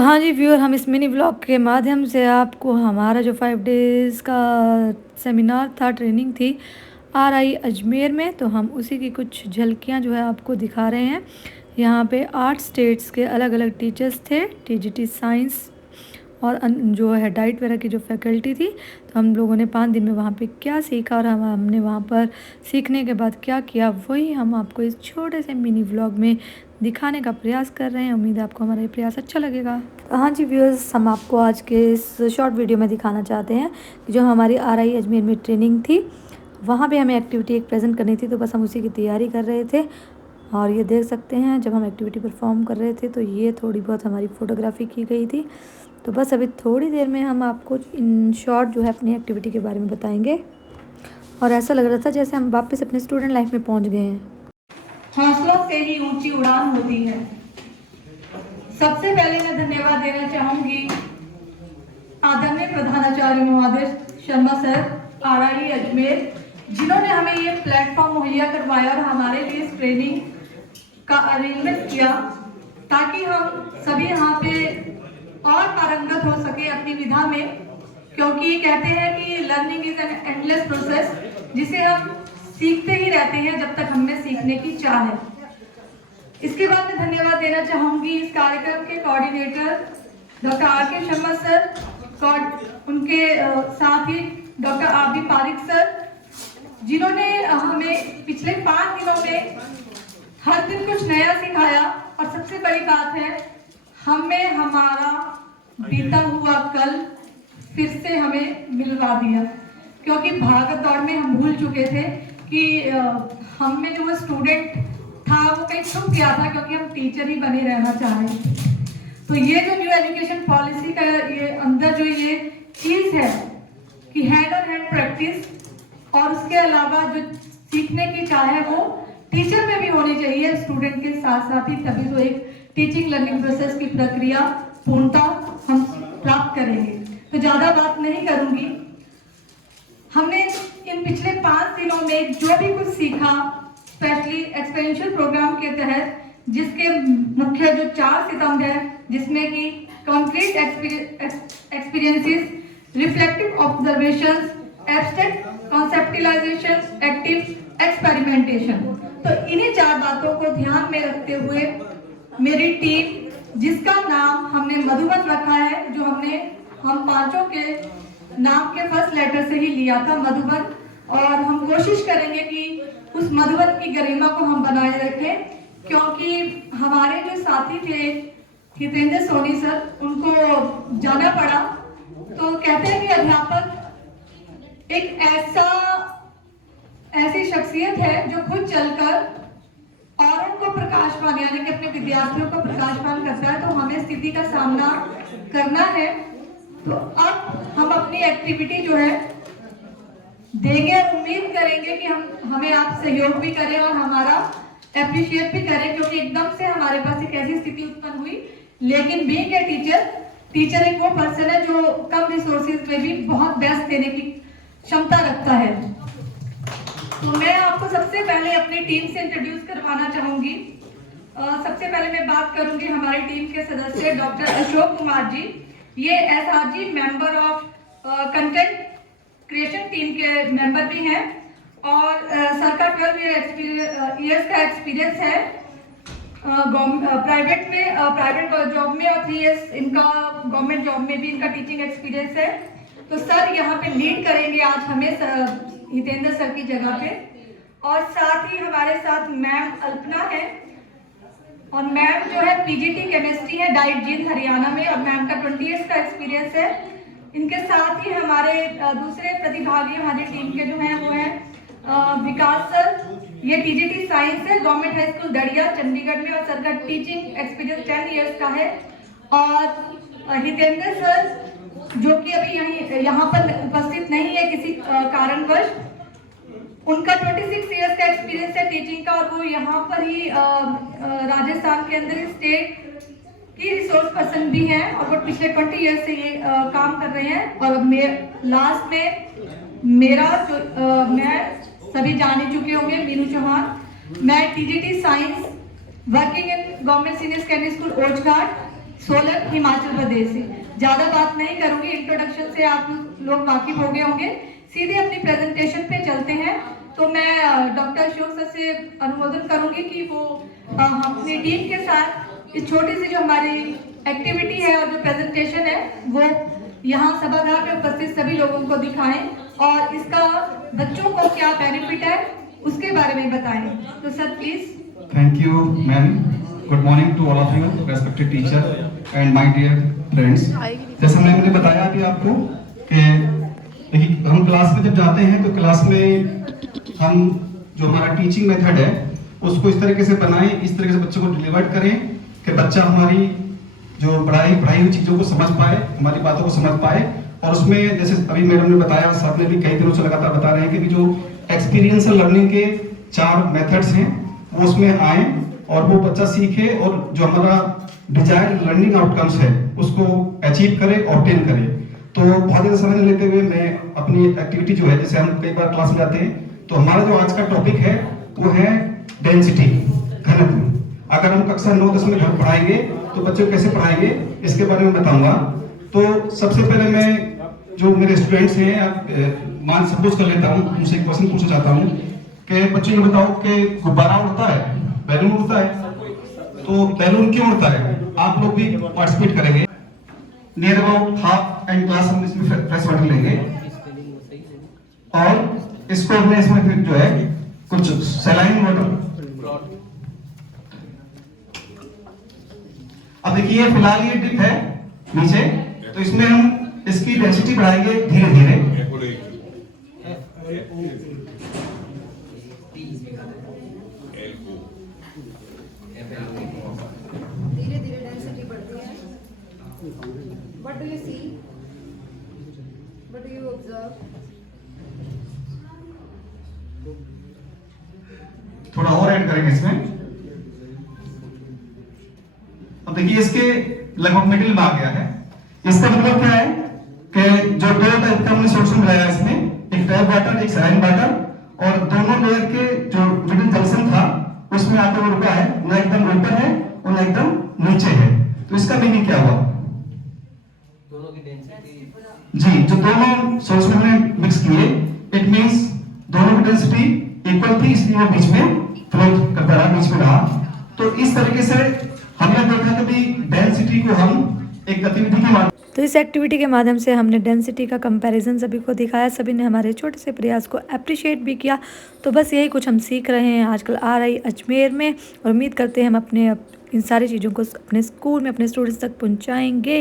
हाँ जी व्यूअर, हम इस मिनी ब्लॉग के माध्यम से आपको हमारा जो 5 डेज़ का सेमिनार था, ट्रेनिंग थी RI अजमेर में, तो हम उसी की कुछ झलकियाँ जो है आपको दिखा रहे हैं। यहाँ पे 8 स्टेट्स के अलग अलग टीचर्स थे, TGT साइंस और जो है डाइट वगैरह की जो फैकल्टी थी। तो हम लोगों ने 5 दिन में वहाँ पे क्या सीखा और हमने वहाँ पर सीखने के बाद क्या किया, वही हम आपको इस छोटे से मिनी व्लॉग में दिखाने का प्रयास कर रहे हैं। उम्मीद है आपको हमारा ये प्रयास अच्छा लगेगा। हाँ जी व्यूअर्स, हम आपको आज के इस शॉर्ट वीडियो में दिखाना चाहते हैं कि जो हमारी RI अजमेर में ट्रेनिंग थी, वहाँ पे हमें एक्टिविटी एक प्रेजेंट करनी थी, तो बस हम उसी की तैयारी कर रहे थे। और ये देख सकते हैं, जब हम एक्टिविटी परफॉर्म कर रहे थे तो ये थोड़ी बहुत हमारी फ़ोटोग्राफी की गई थी। तो बस अभी थोड़ी देर में हम आपको इन शॉर्ट जो है अपनी एक्टिविटी के बारे में बताएंगे। और ऐसा लग रहा था जैसे हम वापस अपने स्टूडेंट लाइफ में पहुंच गए हैं। हौसलों से ही ऊंची उड़ान होती है। सबसे पहले मैं धन्यवाद देना चाहूंगी आदरणीय प्रधानाचार्य महोदय शर्मा सर, RI अजमेर, जिन्होंने हमें ये प्लेटफॉर्म मुहैया करवाया और हमारे लिए इस ट्रेनिंग का अरेंजमेंट किया, ताकि हम सभी यहाँ पे और पारंगत हो सके अपनी विधा में। क्योंकि कहते हैं कि learning is an endless process, जिसे हम सीखते ही रहते हैं जब तक हमें सीखने की चाह है। इसके बाद मैं धन्यवाद देना चाहूंगी इस कार्यक्रम के coordinator doctor RK Sharma sir, उनके साथ ही डॉक्टर RB पारिक सर, जिन्होंने हमें पिछले 5 दिनों में हर दिन कुछ नया सिखाया। और सबसे बड़ी बात है, हमें हमारा बीता हुआ कल फिर से हमें मिलवा दिया। क्योंकि भागत दौड़ में हम भूल चुके थे कि हम में जो वो स्टूडेंट था वो कहीं छुप गया था, क्योंकि हम टीचर ही बने रहना चाह रहे थे। तो ये जो न्यू एजुकेशन पॉलिसी का ये अंदर जो ये चीज है कि हैंड ऑन हैंड प्रैक्टिस, और उसके अलावा जो सीखने की चाह है वो टीचर में भी होनी चाहिए स्टूडेंट के साथ साथ ही, तभी तो एक टीचिंग लर्निंग प्रोसेस की प्रक्रिया पूर्णता हम प्राप्त करेंगे। तो ज्यादा बात नहीं करूंगी। हमने इन पिछले 5 दिनों में जो भी कुछ सीखा, स्पेशली एक्सपेरिएंशियल प्रोग्राम के तहत, जिसके मुख्य जो 4 स्तंभ है, जिसमें कि concrete experiences, reflective observations, abstract conceptualisation, active experimentation. तो इन्हीं 4 बातों को ध्यान में रखते हुए मेरी टीम, जिसका नाम हमने मधुबन रखा है, जो हम पांचों के नाम के फर्स्ट लेटर से ही लिया था, मधुबन, और हम कोशिश करेंगे कि उस मधुबन की गरिमा को हम बनाए रखें। क्योंकि हमारे जो साथी थे हितेंद्र सोनी सर, उनको जाना पड़ा। तो कहते हैं कि अध्यापक एक ऐसी शख्सियत है जो खुद चलकर औरों को प्रकाशवान, यानी कि अपने विद्यार्थियों को प्रकाशवान करता है। तो हमें स्थिति का सामना करना है। तो अब हम अपनी एक्टिविटी जो है देंगे और उम्मीद करेंगे कि हमें आप सहयोग भी करें और हमारा अप्रिशिएट भी करें, क्योंकि एकदम से हमारे पास एक ऐसी स्थिति उत्पन्न हुई। लेकिन बीइंग ए टीचर एक वो पर्सन है जो कम रिसोर्सेज में भी बहुत बेस्ट देने की क्षमता रखता है। तो मैं आपको सबसे पहले अपनी टीम से इंट्रोड्यूस करवाना चाहूंगी। सबसे पहले मैं बात करूंगी हमारी टीम के सदस्य डॉक्टर अशोक कुमार जी। ये SRG member of content creation team के मेंबर भी हैं, और सर का 12 ईयर्स का एक्सपीरियंस है प्राइवेट जॉब में, और 3 इयर्स इनका गवर्नमेंट जॉब में भी इनका टीचिंग एक्सपीरियंस है। तो सर यहाँ पे लीड करेंगे आज हमें हितेंद्र सर की जगह पे। और साथ ही हमारे साथ मैम अल्पना है, और मैम जो है PGT केमिस्ट्री है डाइट जींद हरियाणा में, और मैम का 20 इयर्स का एक्सपीरियंस है। इनके साथ ही हमारे दूसरे प्रतिभागी हमारी टीम के जो हैं वो है विकास सर, ये TGT साइंस है, गवर्नमेंट हाई स्कूल दड़िया चंडीगढ़ में, और सर का टीचिंग एक्सपीरियंस 10 इयर्स का है। और हितेंद्र सर, जो कि अभी यहाँ पर उपस्थित नहीं है किसी कारणवश, उनका 26 इयर्स का एक्सपीरियंस है टीचिंग का, और वो यहाँ पर ही राजस्थान के अंदर स्टेट की रिसोर्स पर्सन भी हैं, और वो पिछले 20 इयर्स से ये काम कर रहे हैं। और लास्ट में मेरा जो मैं सभी जान ही चुके होंगे, मीनू चौहान। मैं TGT science, working in government senior secondary school Ochhghat, Solan Himachal Pradesh से। ज़्यादा बात नहीं करूँगी, इंट्रोडक्शन से आप लोग वाकिफ हो गए होंगे। सीधे अपनी प्रेजेंटेशन पे चलते हैं। तो मैं डॉक्टर अशोक सर से अनुमोदन करूँगी कि वो अपनी टीम के साथ इस छोटी सी जो हमारी एक्टिविटी है और जो प्रेजेंटेशन है वो यहाँ सभागार में उपस्थित सभी लोगों को दिखाएं और इसका बच्चों को क्या बेनिफिट है उसके बारे में बताएं। तो sir please. Thank you ma'am. Good morning to all of you respected teacher and my dear friends. जैसा मैम ने बताया अभी आपको कि हम क्लास में जब जाते हैं तो क्लास में हम जो हमारा टीचिंग मेथड है उसको इस तरीके से बनाएं, इस तरीके से बच्चों को डिलीवर करें कि बच्चा हमारी जो पढ़ाई हुई चीज़ों को समझ पाए, हमारी बातों को समझ पाए। और उसमें जैसे अभी मैडम ने बताया, साथ में भी कई दिनों से लगातार बता रहे हैं कि जो एक्सपीरियंशियल लर्निंग के 4 मेथड्स हैं वो उसमें आए और वो बच्चा सीखे और जो हमारा डिजायर्ड लर्निंग आउटकम्स है उसको अचीव करे, ऑब्टेन करे। तो बहुत ज़्यादा समय लेते हुए मैं अपनी एक्टिविटी जो है, जैसे हम कई बार क्लास में जाते हैं तो हमारा जो आज का टॉपिक है वो है डेंसिटी, घनत्व। अगर हम कक्षा 9-10 में घर पढ़ाएंगे तो बच्चे को कैसे पढ़ाएंगे इसके बारे में बताऊंगा। तो सबसे पहले मैं जो मेरे स्टूडेंट्स हैं मान सपोज कर लेता हूँ, उनसे एक क्वेश्चन पूछना चाहता हूँ कि बच्चे ये बताओ कि गुब्बारा उड़ता है, बैलून उड़ता है, तो बैलून क्यों उड़ता है? आप लोग भी पार्टिसिपेट करेंगे। Near about half and class हम इसमें फ्रेश वाटर लेंगे और इसको हमने इसमें फिर जो है कुछ सलाइन वाटर। अब देखिए फिलहाल ये डिप है नीचे, तो इसमें हम इसकी डेंसिटी बढ़ाएंगे धीरे धीरे। धीरे धीरे डेंसिटी बढ़ती है। What do you see? What do you observe? थोड़ा और ऐड करेंगे इसमें। अब देखिए इसके लगभग मिडिल में आ गया है। इसका मतलब क्या है कि जो 2 टाइप का हमने सॉल्यूशन बनाया है इसमें, एक टैप वाटर, एक सलाइन वाटर, और दोनों लेयर के जो मिडिल जंक्शन था उसमें आकर वो रुका है, ना एकदम ऊपर है और ना एकदम नीचे है। तो इसका मीनिंग क्या हुआ? दोनों की डेंसिटी जी, जो दोनों सॉल्यूशन हमने मिक्स किए, इट मींस दोनों की डेंसिटी इक्वल थी, इसलिए वो बीच में फ्लोट करता रहा, बीच में रहा। तो इस तरीके से हमने देखा कि डेंसिटी को हम एक गतिविधि के माध्यम। तो इस एक्टिविटी के माध्यम से हमने डेंसिटी का कंपैरिजन सभी को दिखाया, सभी ने हमारे छोटे से प्रयास को अप्रिशिएट भी किया। तो बस यही कुछ हम सीख रहे हैं आजकल RI अजमेर में, और उम्मीद करते हैं हम अपने इन सारी चीज़ों को अपने स्कूल में अपने स्टूडेंट्स तक पहुंचाएंगे।